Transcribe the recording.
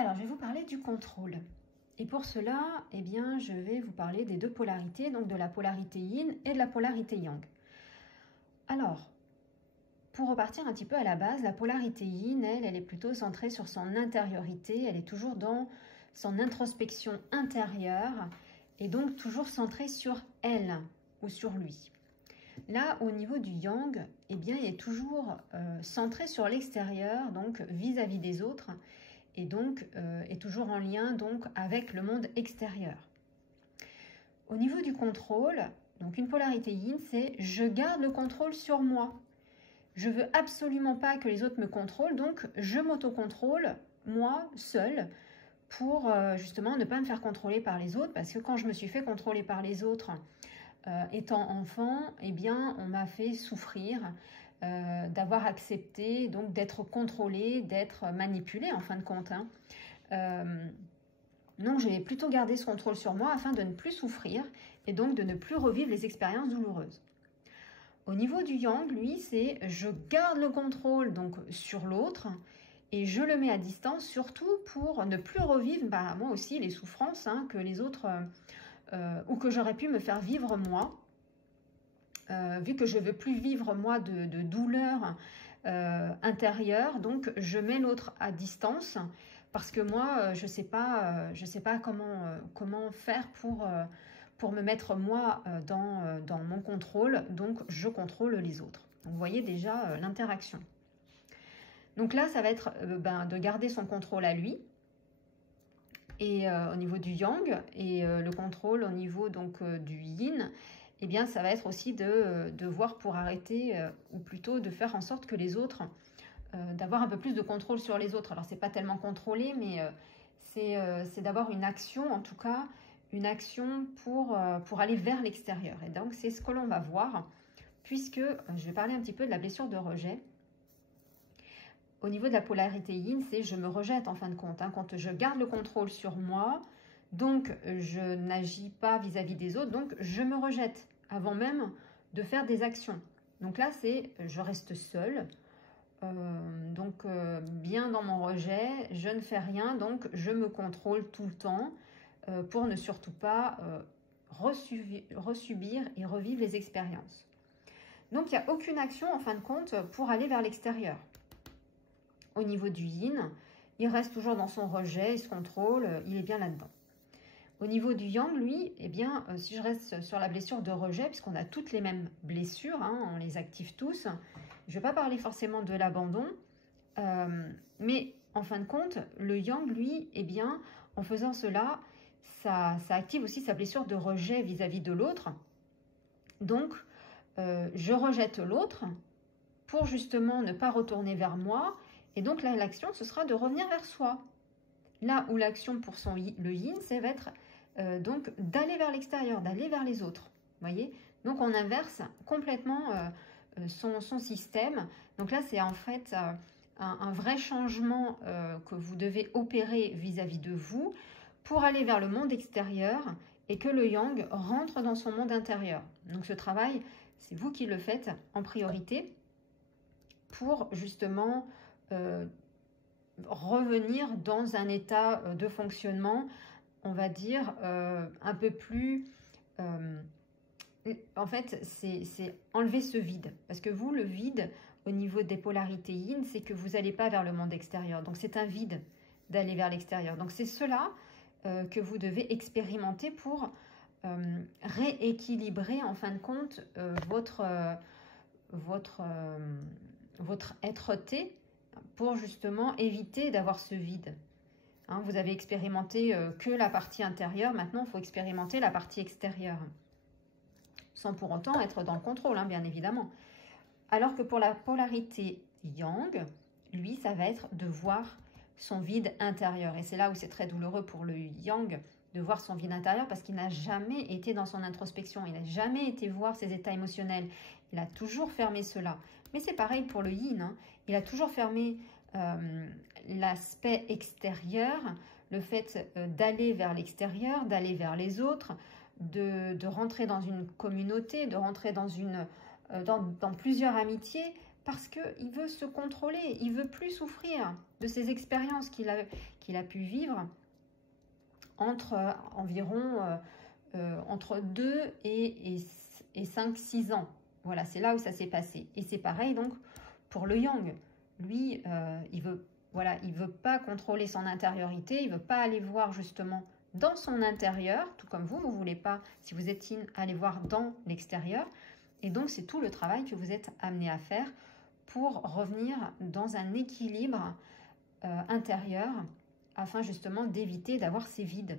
Alors, je vais vous parler du contrôle. Et pour cela, eh bien, je vais vous parler des deux polarités, donc de la polarité yin et de la polarité yang. Alors, pour repartir un petit peu à la base, la polarité yin, elle est plutôt centrée sur son intériorité, elle est toujours dans son introspection intérieure et donc toujours centrée sur elle ou sur lui. Là, au niveau du yang, eh bien, il est toujours centré sur l'extérieur, donc vis-à-vis des autres, et donc est toujours en lien donc avec le monde extérieur. Au niveau du contrôle, donc une polarité yin, c'est je garde le contrôle sur moi. Je veux absolument pas que les autres me contrôlent, donc je m'autocontrôle moi seule pour justement ne pas me faire contrôler par les autres, parce que quand je me suis fait contrôler par les autres étant enfant, eh bien on m'a fait souffrir d'avoir accepté donc d'être contrôlée, d'être manipulée en fin de compte. Donc je vais plutôt garder ce contrôle sur moi afin de ne plus souffrir et donc de ne plus revivre les expériences douloureuses. Au niveau du yang, lui, c'est je garde le contrôle donc sur l'autre et je le mets à distance, surtout pour ne plus revivre moi aussi les souffrances que les autres ou que j'aurais pu me faire vivre moi. Vu que je ne veux plus vivre moi de douleur intérieure, donc je mets l'autre à distance parce que moi je sais pas comment faire pour me mettre moi dans mon contrôle, donc je contrôle les autres. Donc, vous voyez déjà l'interaction. Donc là ça va être de garder son contrôle à lui et au niveau du yang et le contrôle au niveau donc du yin. Eh bien, ça va être aussi de voir pour arrêter, ou plutôt de faire en sorte que les autres, d'avoir un peu plus de contrôle sur les autres. Alors, c'est pas tellement contrôlé, mais c'est d'avoir une action, en tout cas, une action pour aller vers l'extérieur. Et donc, c'est ce que l'on va voir, puisque je vais parler un petit peu de la blessure de rejet. Au niveau de la polarité yin, c'est je me rejette en fin de compte. Quand je garde le contrôle sur moi, donc je n'agis pas vis-à-vis des autres, donc je me rejette avant même de faire des actions. Donc là, c'est je reste seule, bien dans mon rejet, je ne fais rien, donc je me contrôle tout le temps pour ne surtout pas resubir et revivre les expériences. Donc il n'y a aucune action en fin de compte pour aller vers l'extérieur. Au niveau du yin, il reste toujours dans son rejet, il se contrôle, il est bien là-dedans. Au niveau du yang, lui, eh bien, si je reste sur la blessure de rejet, puisqu'on a toutes les mêmes blessures, on les active tous, je ne vais pas parler forcément de l'abandon, mais en fin de compte, le yang, lui, eh bien, en faisant cela, ça active aussi sa blessure de rejet vis-à-vis de l'autre. Donc, je rejette l'autre pour justement ne pas retourner vers moi, et donc là, l'action, ce sera de revenir vers soi. Là où l'action pour le yin, ça va être donc d'aller vers l'extérieur, d'aller vers les autres. Voyez, donc on inverse complètement son système. Donc là, c'est en fait un vrai changement que vous devez opérer vis-à-vis de vous pour aller vers le monde extérieur et que le yang rentre dans son monde intérieur. Donc ce travail, c'est vous qui le faites en priorité pour justement revenir dans un état de fonctionnement, on va dire, un peu plus... en fait, c'est enlever ce vide. Parce que vous, le vide, au niveau des polarités yin, c'est que vous n'allez pas vers le monde extérieur. Donc, c'est un vide d'aller vers l'extérieur. Donc, c'est cela que vous devez expérimenter pour rééquilibrer, en fin de compte, votre être-té, pour justement éviter d'avoir ce vide. Vous avez expérimenté que la partie intérieure, maintenant il faut expérimenter la partie extérieure. Sans pour autant être dans le contrôle, bien évidemment. Alors que pour la polarité yang, lui, ça va être de voir son vide intérieur. Et c'est là où c'est très douloureux pour le yang de voir son vide intérieur parce qu'il n'a jamais été dans son introspection, il n'a jamais été voir ses états émotionnels. Il a toujours fermé cela. Mais c'est pareil pour le yin. Il a toujours fermé l'aspect extérieur, le fait d'aller vers l'extérieur, d'aller vers les autres, de rentrer dans une communauté, de rentrer dans plusieurs amitiés, parce qu'il veut se contrôler, il veut plus souffrir de ces expériences qu'il a pu vivre entre environ entre 2 et 5-6 ans. Voilà, c'est là où ça s'est passé. Et c'est pareil donc pour le yang. Lui, il veut pas contrôler son intériorité, il veut pas aller voir justement dans son intérieur, tout comme vous voulez pas, si vous êtes yin, aller voir dans l'extérieur. Et donc, c'est tout le travail que vous êtes amené à faire pour revenir dans un équilibre intérieur afin justement d'éviter d'avoir ces vides.